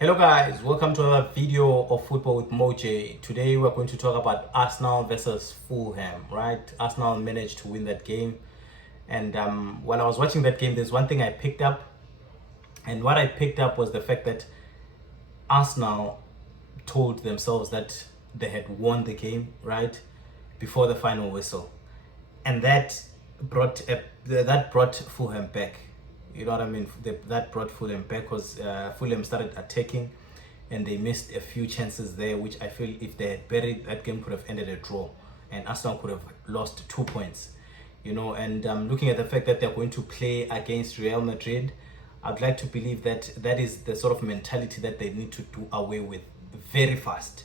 Hello guys, welcome to another video of Football with Moje. Today we're going to talk about Arsenal versus Fulham, right? Arsenal managed to win that game. And while I was watching that game, there's one thing I picked up. And what I picked up was the fact that Arsenal told themselves that they had won the game, right? Before the final whistle. And that brought Fulham back. You know what I mean? That brought Fulham back because Fulham started attacking and they missed a few chances there, which I feel if they had buried, that game could have ended a draw and Arsenal could have lost 2 points. And looking at the fact that they're going to play against Real Madrid, I'd like to believe that that is the sort of mentality that they need to do away with very fast.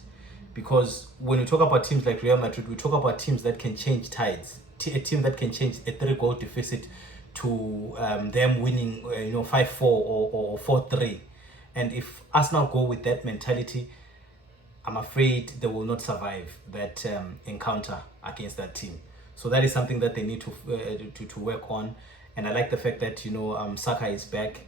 Because when we talk about teams like Real Madrid, we talk about teams that can change tides. A team that can change a 3-goal deficit to them winning 5-4 or 4-3. And if Arsenal go with that mentality, I'm afraid they will not survive that encounter against that team. So that is something that they need to work on. And I like the fact that Saka is back.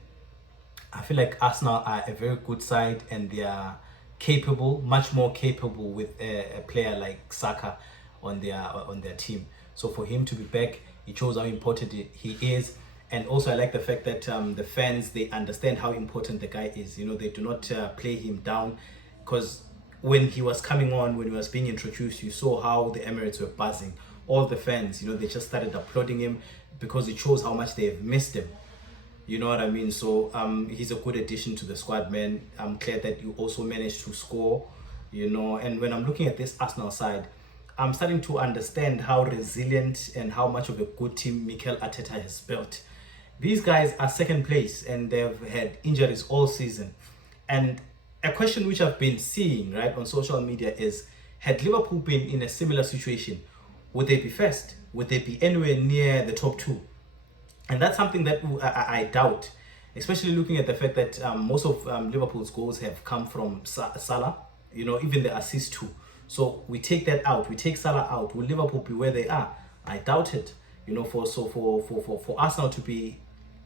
I feel like Arsenal are a very good side and they are capable, much more capable with a player like Saka on their team. So for him to be back, it shows how important he is. And also I like the fact that the fans, they understand how important the guy is. They do not play him down, because when he was coming on, when he was being introduced, you saw how the Emirates were buzzing. All the fans, they just started applauding him because it shows how much they've missed him. You know what I mean? So he's a good addition to the squad, man. I'm glad that you also managed to score, and when I'm looking at this Arsenal side, I'm starting to understand how resilient and how much of a good team Mikel Arteta has built. These guys are second place and they've had injuries all season. And a question which I've been seeing right on social media is, had Liverpool been in a similar situation, would they be first? Would they be anywhere near the top two? And that's something that I doubt, especially looking at the fact that most of Liverpool's goals have come from Salah, even the assist too. So we take that out, we take Salah out. Will Liverpool be where they are? I doubt it. For Arsenal to be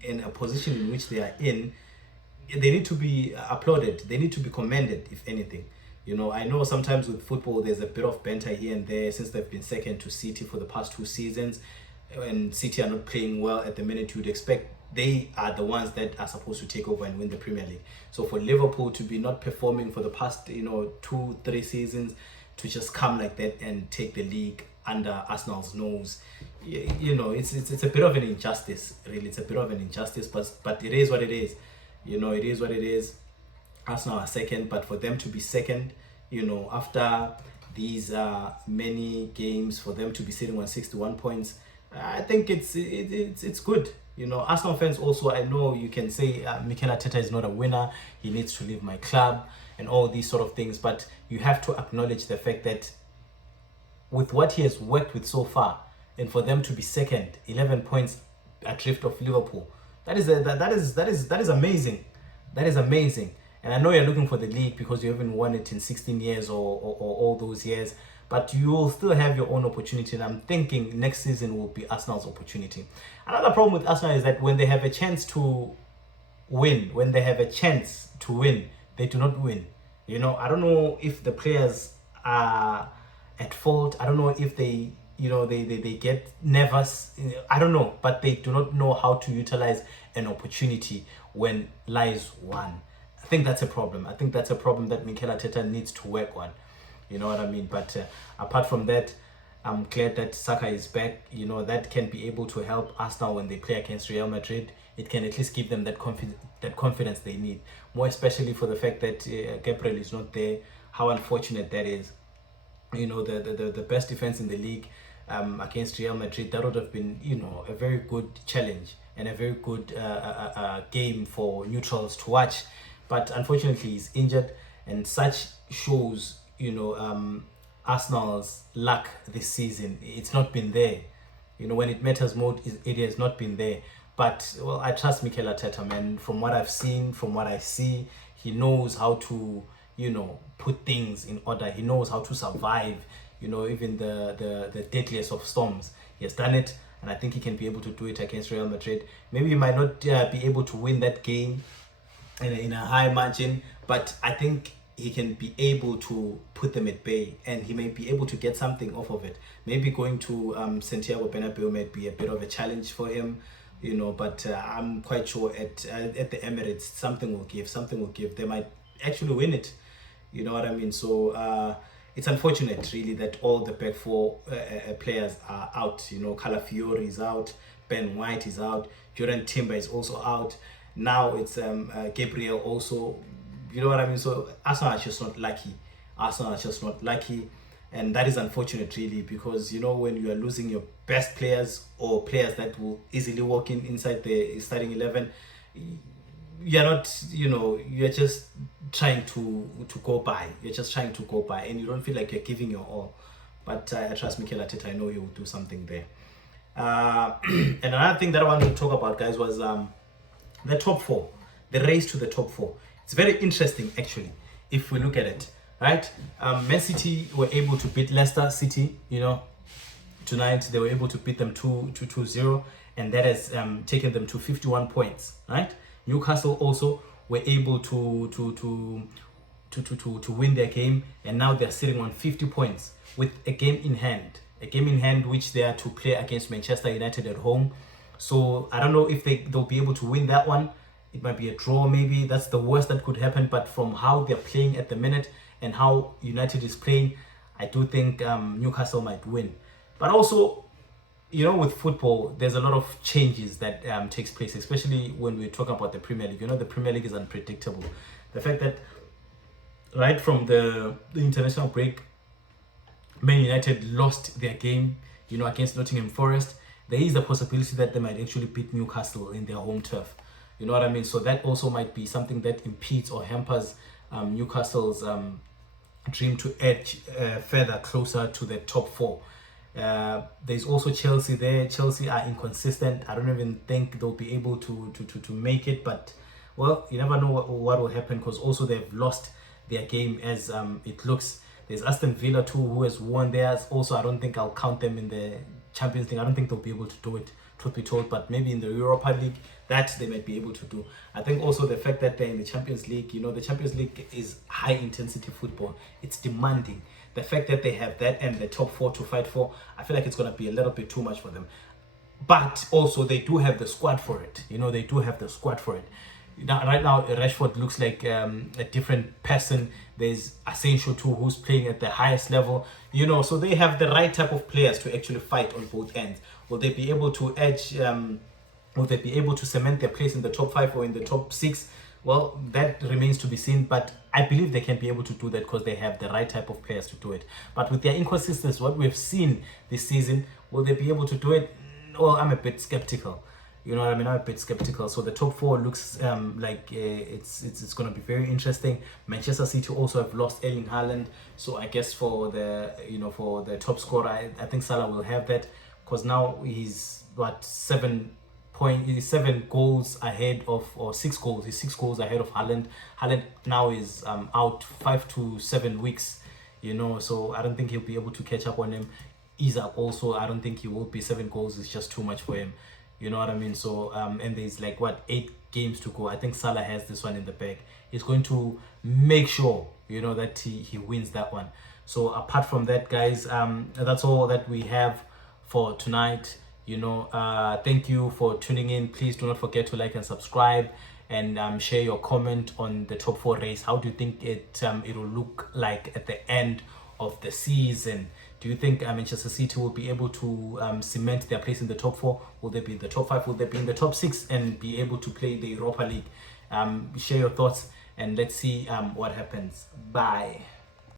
in a position in which they are in, they need to be applauded. They need to be commended, if anything. I know sometimes with football there's a bit of banter here and there since they've been second to City for the past 2 seasons, and City are not playing well at the minute. You'd expect they are the ones that are supposed to take over and win the Premier League. So for Liverpool to be not performing for the past 2-3 seasons, to just come like that and take the league under Arsenal's nose, it's a bit of an injustice, really. It's a bit of an injustice, but it is what it is. It is what it is. Arsenal are second, but for them to be second, after these many games, for them to be sitting on 61 points, I think it's good. Arsenal fans also, I know you can say Mikel Arteta is not a winner, he needs to leave my club and all these sort of things, but you have to acknowledge the fact that with what he has worked with so far, and for them to be second, 11 points adrift of Liverpool, that is amazing. That is amazing. And I know you're looking for the league because you haven't won it in 16 years or all those years, but you will still have your own opportunity, and I'm thinking next season will be Arsenal's opportunity. Another problem with Arsenal is that when they have a chance to win, they do not win. I don't know if the players are at fault. I don't know if they get nervous. I don't know, but they do not know how to utilize an opportunity when lies won. I think that's a problem. I think that's a problem that Mikel Arteta needs to work on. You know what I mean? But apart from that, I'm glad that Saka is back. That can be able to help Arsenal when they play against Real Madrid. It can at least give them that confidence they need. More especially for the fact that Gabriel is not there. How unfortunate that is. The best defense in the league against Real Madrid, that would have been, a very good challenge and a very good game for neutrals to watch. But unfortunately, he's injured, and such shows, Arsenal's luck this season. It's not been there. When it matters most, it has not been there. But, well, I trust Mikel Arteta, man. From what I've seen, from what I see, he knows how to, put things in order. He knows how to survive, even the deadliest of storms. He has done it, and I think he can be able to do it against Real Madrid. Maybe he might not be able to win that game in a high margin, but I think he can be able to put them at bay, and he may be able to get something off of it. Maybe going to Santiago Bernabeu might be a bit of a challenge for him, but I'm quite sure at the Emirates something will give. They might actually win it. You know what I mean? So it's unfortunate, really, that all the back four players are out. Calafiori is out, Ben White is out, Jordan Timber is also out. Now it's Gabriel also. You know what I mean? So Arsenal are just not lucky. And that is unfortunate, really, because when you are losing your best players or players that will easily walk inside the starting 11, you're not, you're just trying to go by. You're just trying to go by, and you don't feel like you're giving your all. But I trust Mikel Arteta. I know he will do something there. And another thing that I wanted to talk about, guys, was the top four, the race to the top four. It's very interesting, actually, if we look at it, right? Man City were able to beat Leicester City, tonight. They were able to beat them 2-0, and that has taken them to 51 points, right? Newcastle also were able to win their game, and now they're sitting on 50 points with a game in hand, which they are to play against Manchester United at home. So I don't know if they'll be able to win that one. It might be a draw, maybe. That's the worst that could happen. But from how they're playing at the minute and how United is playing, I do think Newcastle might win. But also, with football, there's a lot of changes that takes place, especially when we talk about the Premier League. The Premier League is unpredictable. The fact that right from the international break, Man United lost their game, against Nottingham Forest. There is a possibility that they might actually beat Newcastle in their home turf. You know what I mean? So that also might be something that impedes or hampers Newcastle's dream to edge further closer to the top four. There's also Chelsea there. Chelsea are inconsistent. I don't even think they'll be able to make it. But, well, you never know what will happen, because also they've lost their game as it looks. There's Aston Villa too, who has won theirs. Also, I don't think I'll count them in the Champions League. I don't think they'll be able to do it, truth be told, but maybe in the Europa League, that they might be able to do. I think also the fact that they're in the Champions League, the Champions League is high intensity football. It's demanding. The fact that they have that and the top four to fight for, I feel like it's going to be a little bit too much for them. But also they do have the squad for it. They do have the squad for it. Right now, Rashford looks like a different person. There's Asensio too, who's playing at the highest level. So they have the right type of players to actually fight on both ends. Will they be able to edge? Will they be able to cement their place in the top 5 or in the top 6? Well, that remains to be seen. But I believe they can be able to do that because they have the right type of players to do it. But with their inconsistency, what we've seen this season, will they be able to do it? Well, I'm a bit skeptical. You know what I mean? I'm a bit skeptical. So the top 4 looks like it's going to be very interesting. Manchester City also have lost Erling Haaland, so I guess for the for the top scorer, I think Salah will have that, because now he's 7 goals ahead of, or 6 goals. He's 6 goals ahead of Haaland. Haaland now is out 5 to 7 weeks. So I don't think he'll be able to catch up on him. Isaac also, I don't think he will be. 7 goals is just too much for him. You know what I mean? So, and there's 8 games to go. I think Salah has this one in the bag. He's going to make sure, that he wins that one. So apart from that, guys, that's all that we have for tonight. Thank you for tuning in. Please do not forget to like and subscribe, and share your comment on the top 4 race. How do you think it will look like at the end of the season? Do you think Manchester City will be able to cement their place in the top 4? Will they be in the top 5? Will they be in the top 6 and be able to play the Europa League? Share your thoughts, and let's see what happens. Bye.